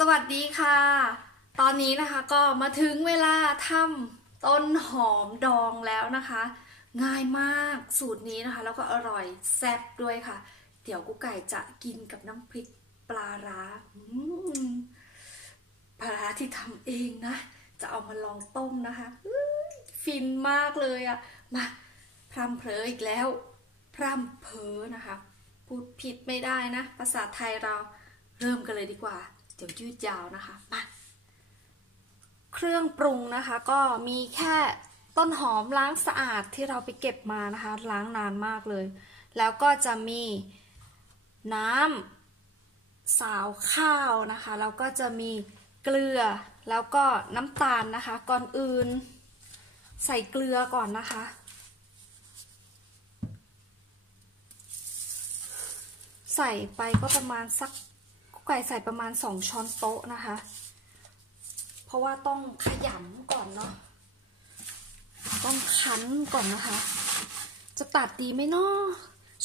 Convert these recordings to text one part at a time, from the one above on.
สวัสดีค่ะ ตอนนี้นะคะก็มาถึงเวลาทำต้นหอมดองแล้วนะคะ ง่ายมากสูตรนี้นะคะ แล้วก็อร่อยแซ่บด้วยค่ะ เดี๋ยวกุ๊กไก่จะกินกับน้ำพริกปลาร้าปลาร้าที่ทำเองนะ จะเอามาลองต้มนะคะฟินมากเลยอะมาพรำเพลออีกแล้ว พร่ำเพอนะคะ พูดผิดไม่ได้นะ ภาษาไทยเราเริ่มกันเลยดีกว่า เดี๋ยวยืดยาวนะคะมาเครื่องปรุงนะคะ ก็มีแค่ต้นหอมล้างสะอาดที่เราไปเก็บมานะคะ ล้างนานมากเลย แล้วก็จะมีน้ำสาวข้าวนะคะแล้วก็จะมีเกลือแล้วก็น้ำตาลนะคะ ก่อนอื่น ใส่เกลือก่อนนะคะ ใส่ไปก็ประมาณสัก ไก่ใส่ประมาณสองช้อนโต๊ะนะคะ เพราะว่าต้องขยำก่อนเนาะ ต้องคั้นก่อนนะคะ จะตัดดีไหมเนาะ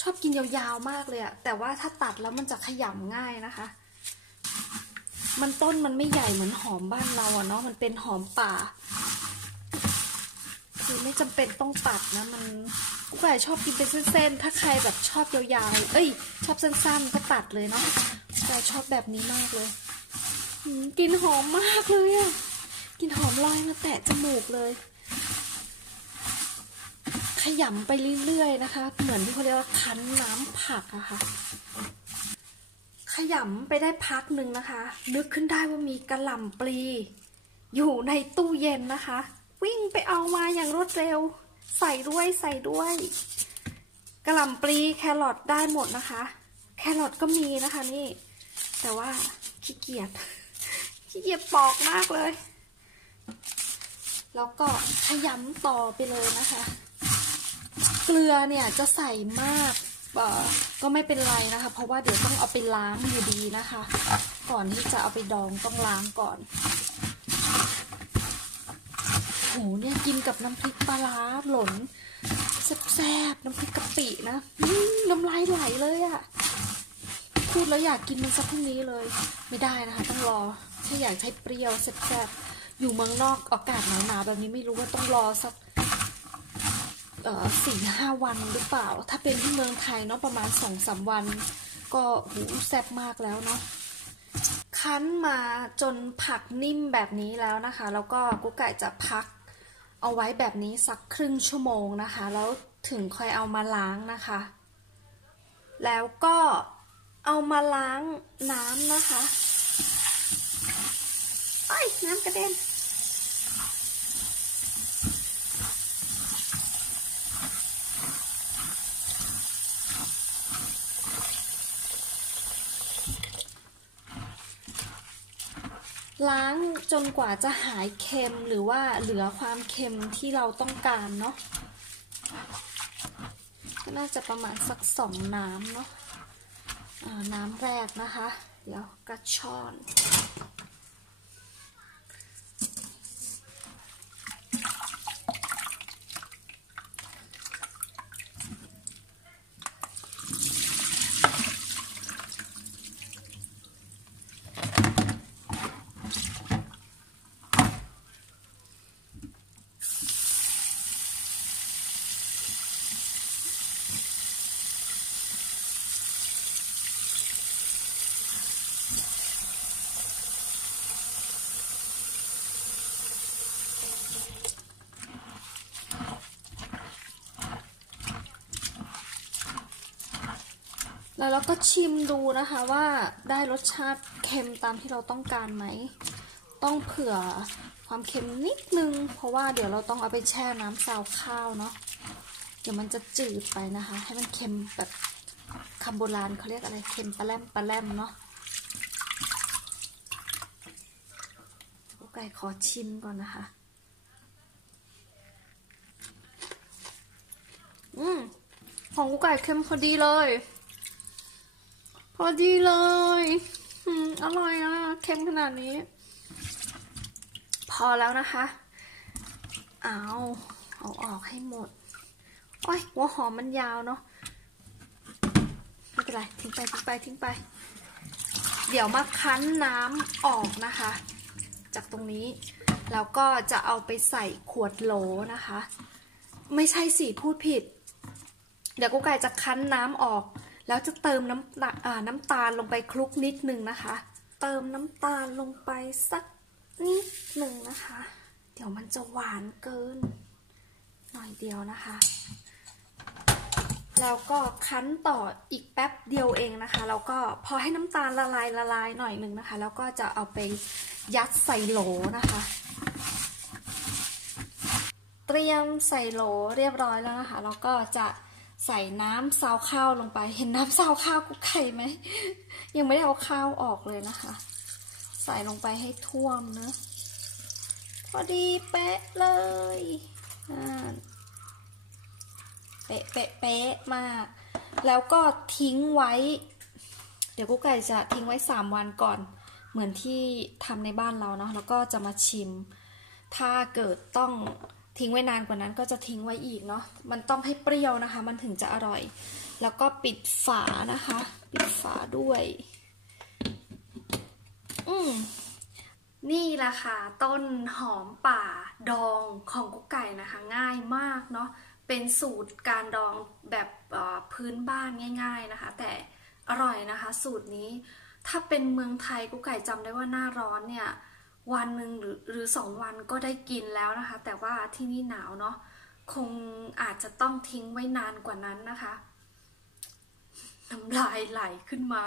ชอบกินยาวๆมากเลยอะแต่ว่าถ้าตัดแล้วมันจะขยำง่ายนะคะ มันต้นมันไม่ใหญ่เหมือนหอมบ้านเราอะเนาะ มันเป็นหอมป่า คือไม่จำเป็นต้องตัดนะ มันกุ๊กไก่ชอบกินเป็นเส้นๆ ถ้าใครแบบชอบยาวๆ เอ้ย ชอบสั้นๆ ก็ตัดเลยเนาะ กุ๊กไก่ชอบแบบนี้มากเลยกลินหอมมากเลยอะกลินหอมลอยมาแตะจมูกเลย ขยำไปเรื่อยๆนะคะ เหมือนที่เขาเรียกว่าคั้นน้ำผักอะค่ะ ขยำไปได้พักหนึ่งนะคะ นึกขึ้นได้ว่ามีกระหล่ำปลี อยู่ในตู้เย็นนะคะ วิ่งไปเอามาอย่างรวดเร็ว ใส่ด้วยใส่ด้วยกระหล่ำปลีแครอทได้หมดนะคะ แครอทก็มีนะคะนี่ แต่ว่าขี้เกียจขี้เกียจปอกมากเลย แล้วก็ขยำต่อไปเลยนะคะ เกลือเนี่ยจะใส่มากก็ไม่เป็นไรนะคะ เพราะว่าเดี๋ยวต้องเอาไปล้างอยู่ดีนะคะ ก่อนที่จะเอาไปดองต้องล้างก่อนโหเนี่ยกินกับน้ำพริกปลาร้าหล่นแซ่บๆน้ำพริกกะปินะน้ำลายไหลเลยอะ พูดแล้วอยากกินมันสักพรุ่งนี้เลย ไม่ได้นะคะ ต้องรอ ถ้าอยากใช้เปรี้ยวแซ่บๆอยู่เมืองนอกอากาศหนาวๆแบบนี้ไม่รู้ว่าต้องรอสักสี่ห้าวันหรือเปล่า ถ้าเป็นที่เมืองไทยเนาะประมาณสองสามวัน ก็หูแซ่บมากแล้วเนาะคั้นมาจนผักนิ่มแบบนี้แล้วนะคะ แล้วก็กุ๊กไก่จะพักเอาไว้แบบนี้สักครึ่งชั่วโมงนะคะ แล้วถึงค่อยเอามาล้างนะคะ แล้วก็ เอามาล้างน้ำนะคะไอ้ยน้ำกระเด็นล้างจนกว่าจะหายเค็มหรือว่าเหลือความเค็มที่เราต้องการเนาะก็น่าจะประมาณสักสองน้ำเนาะ น้ำแรกนะคะ เดี๋ยวกระชอน แล้วเราก็ชิมดูนะคะว่าได้รสชาติเค็มตามที่เราต้องการไหม ต้องเผื่อความเค็มนิดนึง เพราะว่าเดี๋ยวเราต้องเอาไปแช่น้ำซาวข้าวเนาะ เดี๋ยวมันจะจืดไปนะคะ ให้มันเค็มแบบคำโบราณเขาเรียกอะไร เค็มปลาแรมปลาแรมเนาะกุ๊กไก่ขอชิมก่อนนะคะ อืมของกุไก่เค็มพอดีเลย อดีเลย อืม อร่อยอะ เค็มขนาดนี้ พอแล้วนะคะ เอาเอาออกให้หมด โอ้ย หัวหอมมันยาวเนาะ ไม่เป็นไร ทิ้งไป ทิ้งไป ทิ้งไป เดี๋ยวมาคั้นน้ำออกนะคะ จากตรงนี้ แล้วก็จะเอาไปใส่ขวดโหลนะคะ ไม่ใช่สิ พูดผิด เดี๋ยวกุ๊กไก่จะคั้นน้ำออก แล้วจะเติมน้ำตาอ่าน้ำตาลลงไปคลุกนิดนึงนะคะ เติมน้ำตาลลงไปสักนิดหนึ่งนะคะ เดี๋ยวมันจะหวานเกิน หน่อยเดียวนะคะ แล้วก็คั้นต่ออีกแป๊บเดียวเองนะคะ แล้วก็พอให้น้ำตาลละลายละลายหน่อยหนึ่งนะคะ แล้วก็จะเอาไปยัดใส่โหลนะคะ เตรียมใส่โหลเรียบร้อยแล้วนะคะ แล้วก็จะ ใส่น้ำซาวข้าวลงไป เห็นน้ำซาวข้าวกุ๊กไข่ไหม ยังไม่ได้เอาข้าวออกเลยนะคะ ใส่ลงไปให้ท่วมเนอะพอดีเป๊ะเลยอ่าเป๊ะเป๊ะเป๊ะมาก แล้วก็ทิ้งไว้ เดี๋ยวกุ๊กไก่จะทิ้งไว้สามวันก่อน เหมือนที่ทำในบ้านเราเนาะแล้วก็จะมาชิม ถ้าเกิดต้อง ทิ้งไว้นานกว่านั้นก็จะทิ้งไว้อีกเนาะมันต้องให้เปรี้ยวนะคะ มันถึงจะอร่อย แล้วก็ปิดฝานะคะ ปิดฝาด้วย อืมนี่แหละค่ะ ต้นหอมป่าดองของกุ๊กไก่นะคะ ง่ายมากเนาะเป็นสูตรการดองแบบพื้นบ้านง่าย ๆนะคะ แต่อร่อยนะคะ สูตรนี้ถ้าเป็นเมืองไทยกุ๊กไก่จำได้ว่าหน้าร้อนเนี่ย วันหนึ่งหรือหรือสองวันก็ได้กินแล้วนะคะ แต่ว่าที่นี่หนาวเนาะคงอาจจะต้องทิ้งไว้นานกว่านั้นนะคะน้ำลายไหลขึ้นมา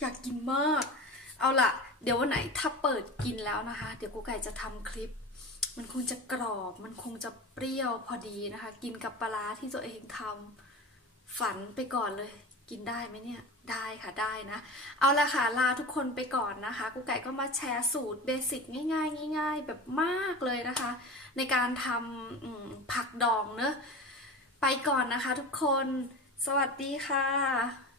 อยากกินมาก เอาล่ะ เดี๋ยววันไหนถ้าเปิดกินแล้วนะคะ เดี๋ยวกูไก่จะทำคลิป มันคงจะกรอบ มันคงจะเปรี้ยวพอดีนะคะ กินกับปลาร้าที่ตัวเองทำฝันไปก่อนเลย กินได้ไหมเนี่ย ได้ค่ะได้นะ เอาละค่ะ ลาทุกคนไปก่อนนะคะกูไก่ก็มาแชร์สูตรเบสิกง่ายๆ ง่าย ๆ แบบมากเลยนะคะ ในการทำผักดองเนอะไปก่อนนะคะทุกคน สวัสดีค่ะ